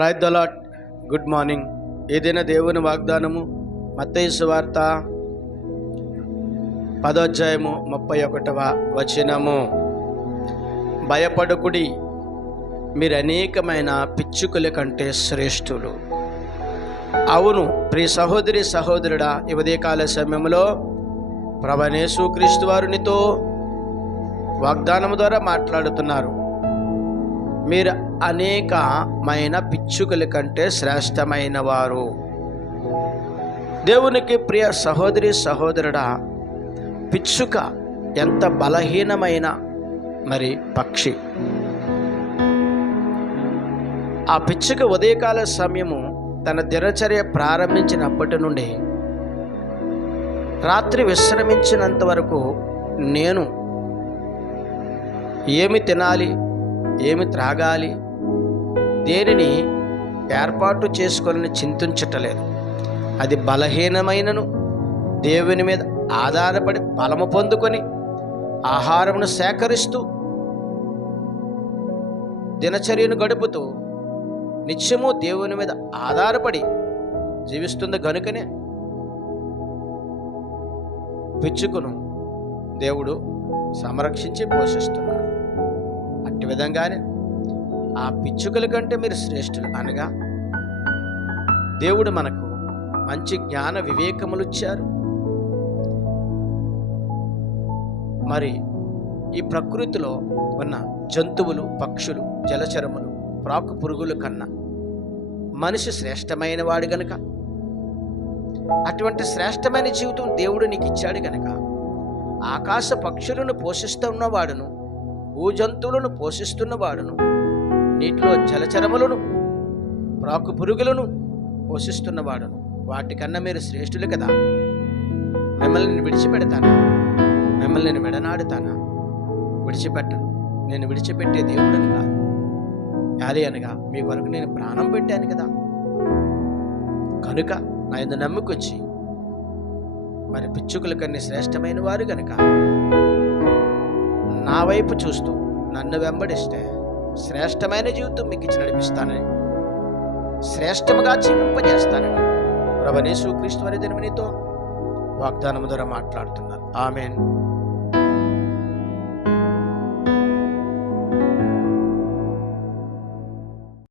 Praise the lord. Good morning. ఏదైనా దేవుని వాగ్దానము మత్తయి సువార్త 10వ అధ్యాయము 31వ వచనము. భయపడకుడి, మీరు అనేకమైన పిచ్చుకల కంటే శ్రేష్ఠులు. అవును ప్రియ సహోదరి సహోదరుడా, ఈ ఉదయకాల సమయంలో ప్రభువైన యేసుక్రీస్తు వారు నీతో వాగ్దానము ద్వారా మాట్లాడుతున్నారు. మీరు అనేకమైన పిచ్చుకల కంటే శ్రేష్టమైన వారు. దేవునికి ప్రియ సహోదరి సహోదరుడా, పిచ్చుక ఎంత బలహీనమైన పక్షి. ఆ పిచ్చుక ఉదయకాల సమయము తన దినచర్య ప్రారంభించినప్పటి నుండి రాత్రి విశ్రమించినంత వరకు నేను ఏమి తినాలి, ఏమి త్రాగాలి, దేనిని ఏర్పాటు చేసుకొని చింతించటలేదు. అది బలహీనమైనను దేవుని మీద ఆధారపడి బలము పొందుకొని ఆహారమును సేకరిస్తూ దినచర్యను గడుపుతూ నిత్యము దేవుని మీద ఆధారపడి జీవిస్తుంది. గనుకనే పిచ్చుకను దేవుడు సంరక్షించి పోషిస్తున్నాడు. అట్టి విధంగానే ఆ పిచ్చుకల కంటే మీరు శ్రేష్ఠులు అనగా దేవుడు మనకు మంచి జ్ఞాన వివేకములు ఇచ్చారు. మరి ఈ ప్రకృతిలో ఉన్న జంతువులు, పక్షులు, జలచరములు, ప్రాకు పురుగుల కన్నా మనిషి శ్రేష్టమైన వాడు గనుక, అటువంటి శ్రేష్టమైన జీవితం దేవుడు నీకు ఇచ్చాడు గనుక ఆకాశ పక్షులను పోషిస్తున్నవాడును, భూజంతువులను పోషిస్తున్నవాడును, నీటిలో జలచరములను, ప్రాకు పురుగులను పోషిస్తున్నవాడును, వాటికన్నా మీరు శ్రేష్ఠులు కదా. మిమ్మల్ని నేను విడిచిపెడతానా? మిమ్మల్ని నేను విడనాడుతానా? విడిచిపెట్టను. నేను విడిచిపెట్టే దేవుడిని కాదు. యాలి అనగా మీ కొరకు నేను ప్రాణం పెట్టాను కదా. కనుక నా యందు నమ్ముకొచ్చి పిచ్చుకల కన్నా శ్రేష్టమైన వారు కనుక నా వైపు చూస్తూ నన్ను వెంబడిస్తే శ్రేష్టమైన జీవితం మీకు ఇచ్చి నడిపిస్తానని, శ్రేష్టముగా జీవింపజేస్తానని ప్రభువైన యేసుక్రీస్తు వారి నీతో వాగ్దానము ద్వారా మాట్లాడుతున్నారు. ఆమేన్.